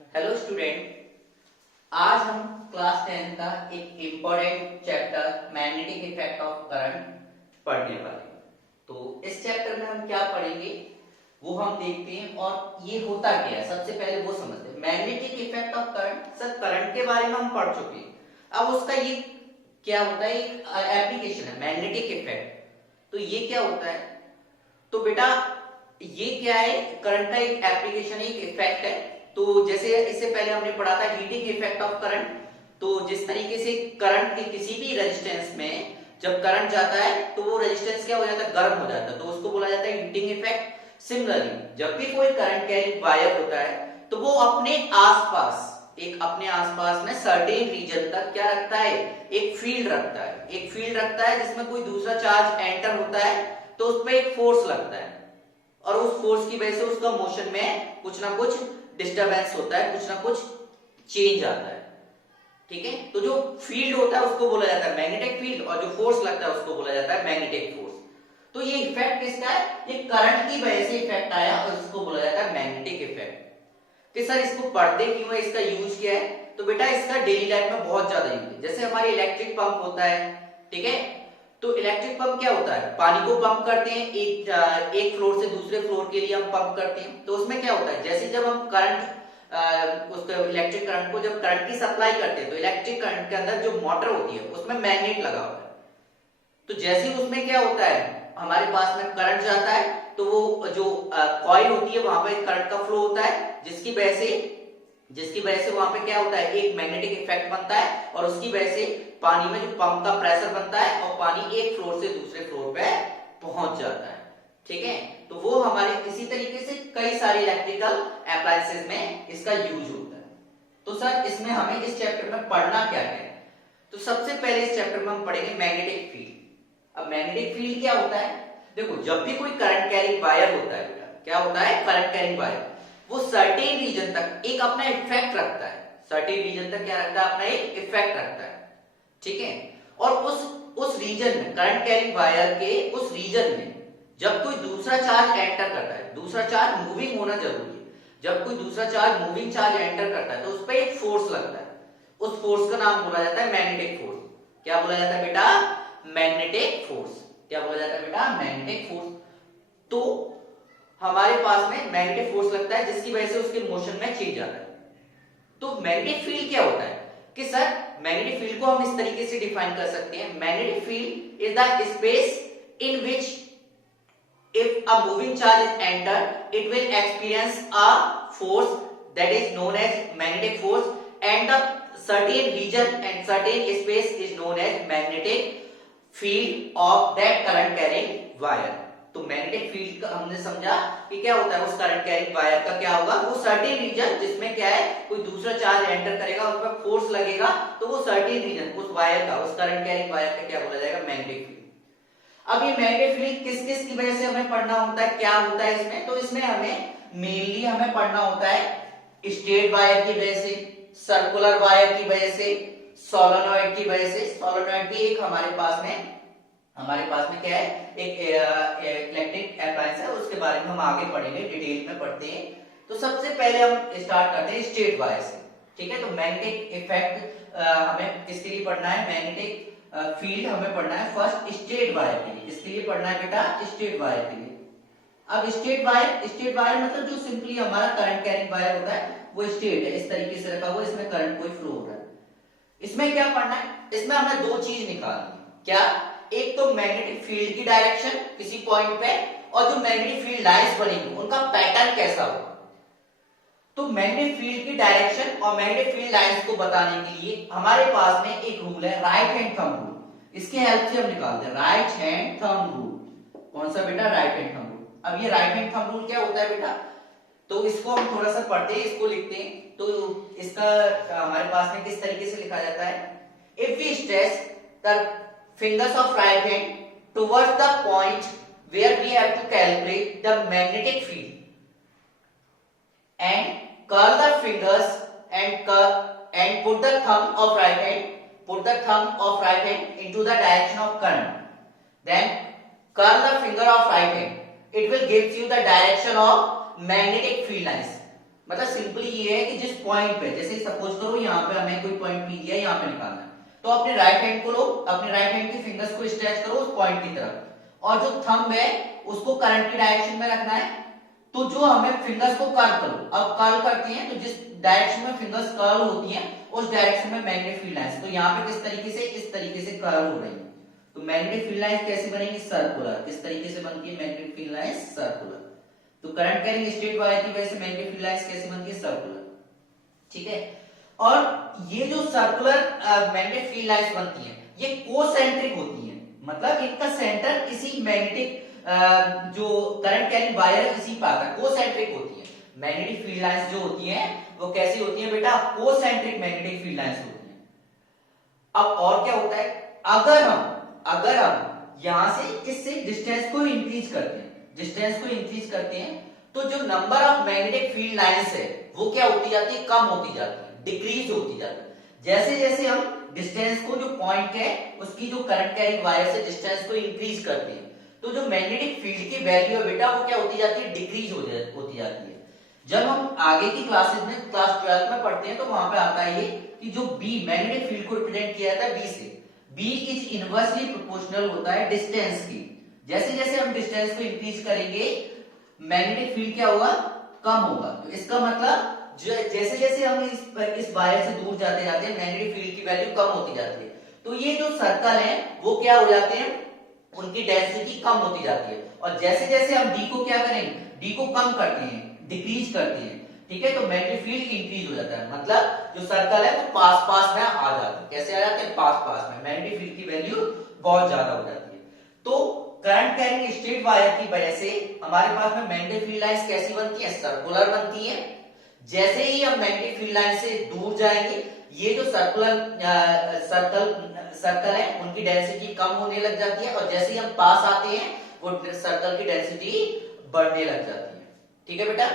Hello student, आज हम class 10 का एक important chapter magnetic effect of current पढ़ने वाले हैं। तो इस चैप्टर में हम क्या पढ़ेंगे वो हम देखते हैं और ये होता क्या है सबसे पहले वो समझते हैं। Magnetic effect of current, sir current के बारे में हम पढ़ चुके हैं। अब उसका ये क्या होता है, एक एप्लीकेशन है मैग्नेटिक इफेक्ट। तो ये क्या होता है, तो बेटा ये क्या है, करंट का एक एप्लीकेशन है, एक इफेक्ट है। तो जैसे इससे पहले हमने पढ़ा था हीटिंग इफेक्ट ऑफ करंट। तो जिस तरीके से करंट के किसी भी रेजिस्टेंस में जब करंट जाता है तो वो रेजिस्टेंस क्या हो जाता है, गर्म हो जाता है, तो उसको बोला जाता है हीटिंग इफेक्ट। सिमिलरली जब भी कोई करंट कैरिंग वायर होता है तो वो अपने आसपास में सर्टेन रीजन तक क्या रखता है, एक फील्ड रखता है जिसमें कोई दूसरा चार्ज एंटर होता है तो उस पर एक फोर्स लगता है और उस फोर्स की वजह से उसका मोशन में कुछ ना कुछ डिस्टरबेंस होता है, कुछ ना कुछ चेंज आता है। ठीक है, तो जो फील्ड होता है उसको बोला जाता है मैग्नेटिक फील्ड और जो फोर्स लगता है उसको बोला जाता है मैग्नेटिक फोर्स। तो ये इफेक्ट किसका है, ये करंट की वजह से इफेक्ट आया और इसको बोला जाता है मैग्नेटिक इफेक्ट। कि सर इसको पढ़ते क्यों है, इसका यूज क्या है, तो बेटा इसका डेली लाइफ में बहुत ज्यादा यूज है। जैसे हमारे इलेक्ट्रिक पंप होता है, ठीक है, तो इलेक्ट्रिक पंप क्या होता है, पानी को पंप करते हैं, एक फ्लोर से दूसरे फ्लोर के लिए हम पंप करते हैं। तो उसमें क्या होता है, जैसे जब हम करंट उसको इलेक्ट्रिक करंट को जब करंट की सप्लाई करते हैं तो इलेक्ट्रिक करंट के अंदर जो मोटर होती है उसमें मैग्नेट लगा होता है। तो जैसे उसमें क्या होता है, हमारे पास में करंट जाता है तो वो जो कॉइल होती है वहां पर करंट का फ्लो होता है, जिसकी वजह से वहां पे क्या होता है, एक मैग्नेटिक इफेक्ट बनता है और उसकी वजह से पानी में जो पंप का प्रेशर बनता है और पानी एक फ्लोर से दूसरे फ्लोर पे पहुंच जाता है। ठीक है, तो वो हमारे इसी तरीके से कई सारे इलेक्ट्रिकल अप्लायंसेस में इसका यूज होता है। तो सर इसमें हमें इस चैप्टर में पढ़ना क्या है, तो सबसे पहले इस चैप्टर में हम पढ़ेंगे मैग्नेटिक फील्ड। अब मैग्नेटिक फील्ड क्या होता है, देखो जब भी कोई करंट कैरिंग वायर होता है बेटा, क्या होता है करंट कैरिंग वायर, वो सर्टेन रीजन तक एक अपना इफेक्ट रखता है, सर्टेन रीजन तक क्या रखता है, अपना एक इफेक्ट रखता है। ठीक है, और उस रीजन में करंट कैरिंग वायर के उस रीजन में जब कोई दूसरा चार्ज एंटर करता है, दूसरा चार्ज मूविंग होना जरूरी है, जब कोई दूसरा चार्ज मूविंग चार्ज एंटर करता है तो उस पर एक फोर्स लगता है, उस फोर्स का नाम बोला जाता है मैग्नेटिक फोर्स। क्या बोला जाता है बेटा, मैग्नेटिक फोर्स। क्या बोला जाता है बेटा, मैग्नेटिक फोर्स। तो हमारे पास में मैग्नेटिक फोर्स लगता है जिसकी वजह से उसके मोशन में चेंज आता है। तो मैग्नेटिक फील्ड क्या होता है, कि सर मैग्नेटिक फील्ड को हम इस तरीके से डिफाइन कर सकते हैं, magnetic field is the space in which if a moving charge is entered it will experience a force that is known as magnetic force and the certain region and certain space is known as magnetic field of that current carrying wire। तो magnetic field का हमने समझा कि क्या होता है, उस current carrying wire का क्या होगा, वो सर्टेन रीजन जिसमें क्या है कोई दूसरा चार्ज एंटर करेगा उस पर फोर्स लगेगा तो वो सर्टेन रीजन उस वायर का, उस करंट कैरिंग वायर का क्या बोला जाएगा, मैग्नेटिक फील्ड। अब ये मैग्नेटिक फील्ड किस किस की वजह से हमें पढ़ना होता है, क्या होता है इसमें, तो इसमें हमें मेनली हमें पढ़ना होता है स्ट्रेट वायर की वजह से, सर्कुलर वायर की वजह से, सोलेनॉइड की वजह से। सोलेनॉइड भी एक हमारे पास में क्या है, एक इलेक्ट्रिक अप्लायंस है, उसके बारे में हम आगे पढ़ेंगे, डिटेल में पढ़ते हैं। तो सबसे पहले हम स्टार्ट करते हैं स्ट्रेट वायर से। ठीक है, तो मैग्नेटिक इफेक्ट हमें किसके लिए पढ़ना है, मैग्नेटिक फील्ड हमें पढ़ना है फर्स्ट स्ट्रेट वायर के लिए, इसके लिए पढ़ना है बेटा स्ट्रेट वायर के लिए। अब स्ट्रेट वायर मतलब जो सिंपली हमारा करंट कैरिंग वायर होता है वो स्ट्रेट है, इस तरीके से रखा हुआ, इसमें करंट कोई फ्लो हो रहा है। इसमें क्या पढ़ना है, इसमें हमें दो चीज निकालनी है, क्या, एक तो मैग्नेटिक फील्ड की डायरेक्शन किसी पॉइंट पे और जो मैग्नेटिक फील्ड लाइंस बनेंगी उनका पैटर्न कैसा होगा। तो मैग्नेटिक फील्ड की डायरेक्शन और मैग्नेटिक फील्ड लाइंस को बताने के लिए हमारे पास में एक रूल है, राइट हैंड थंब रूल। इसके हेल्प से हम निकालते हैं राइट हैंड थंब रूल। कौन सा बेटा, राइट हैंड थंब रूल। अब ये राइट हैंड थंब रूल क्या होता है बेटा, तो इसको हम थोड़ा सा पढ़ते हैं, इसको लिखते हैं। तो इसका हमारे पास में किस तरीके से लिखा जाता है, if we stretch the fingers of right hand towards the point where we have to calculate the magnetic field and curl the fingers and put the thumb of right hand into the direction of current, then curl the finger of right hand, it will gives you the direction of magnetic field lines। मतलब simply ये है कि जिस point पे, जैसे suppose करो यहाँ पे हमें कोई पॉइंट पी दिया, यहाँ पे निकालना है, तो अपने राइट हैंड को लो, अपने राइट हैंड की फिंगर्स को स्ट्रेच करो उस पॉइंट की तरफ, और जो थंब है उसको करंट की डायरेक्शन में रखना है। तो जो हमें फिंगर्स को कर्ल करो, अब कर्ल करते हैं तो जिस डायरेक्शन में फिंगर्स कर्ल होती हैं उस डायरेक्शन में मैग्नेटिक फील्ड लाइंस, तो यहाँ पे किस तरीके से, इस तरीके से कर्ल हो रही है। तो मैग्नेटिक फील्ड लाइंस कैसे बनेगी, सर्कुलर। किस तरीके से बनती है मैग्नेटिक फील्ड लाइंस, सर्कुलर। तो करंट कैरिंग स्ट्रेट वायर की वजह से मैग्नेटिक फील्ड लाइंस कैसे बनती है, सर्कुलर। ठीक है, और ये जो सर्कुलर मैग्नेटिक फील्ड लाइंस बनती है ये कोसेंट्रिक होती है, मतलब इनका सेंटर इसी मैग्नेटिक जो करंट कैरिंग वायर है इसी पर आता है, कोसेंट्रिक होती है। मैग्नेटिक फील्ड लाइंस जो होती हैं वो कैसी होती है बेटा, कोसेंट्रिक मैग्नेटिक फील्ड लाइंस होती है। अब और क्या होता है, अगर हम यहां से इससे डिस्टेंस को इंक्रीज करते हैं, डिस्टेंस को इंक्रीज करते हैं, तो जो number of magnetic field lines है वो क्या होती जाती है, कम होती जाती है, डिक्रीज होती जाती है। जैसे जैसे हम डिस्टेंस को, जो पॉइंट है उसकी जो करंट कैरिंग वायर से डिस्टेंस को इंक्रीज करते हैं, तो जो मैग्नेटिक फील्ड की वैल्यू है बेटा वो क्या होती जाती है, डिक्रीज होती जाती है। जब हम आगे की क्लासेस में, क्लास 12 में पढ़ते हैं, तो वहां पे आता है ये कि जो बी मैग्नेटिक फील्ड को रिप्रेजेंट किया जाता है बी से, बी इज इनवर्सली प्रोपोर्शनल होता है डिस्टेंस की। जैसे जैसे हम डिस्टेंस को इंक्रीज करेंगे मैग्नेटिक फील्ड क्या होगा, कम होगा। तो इसका मतलब जैसे जैसे हम इस वायर से दूर जाते जाते हैं मैग्नेटिक फील्ड की वैल्यू कम होती जाती है। तो ये जो सर्कल है वो क्या हो जाते हैं, उनकी डेंसिटी कम होती जाती है। और जैसे जैसे हम डी को क्या करेंगे, डी को कम करते हैं, डिक्रीज करते हैं, ठीक है, तो मैग्नेटिक फील्ड इंक्रीज हो जाता है। मतलब जो सर्कल है वो पास पास में आ जाता है। कैसे आ जाते हैं, पास पास में। मैग्नेटिक फील्ड की वैल्यू बहुत ज्यादा हो जाती है। तो करंट कैरिंग स्ट्रेट वायर की वजह से हमारे पास में मैग्नेटिक फील्ड लाइंस कैसी बनती है, सर्कुलर बनती है। जैसे ही हम मैग्नेटिक फील्ड लाइन से दूर जाएंगे, ये जो सर्कल है उनकी डेंसिटी कम होने लग जाती है, और जैसे ही हम पास आते हैं वो सर्कल की डेंसिटी बढ़ने लग जाती है। ठीक है बेटा।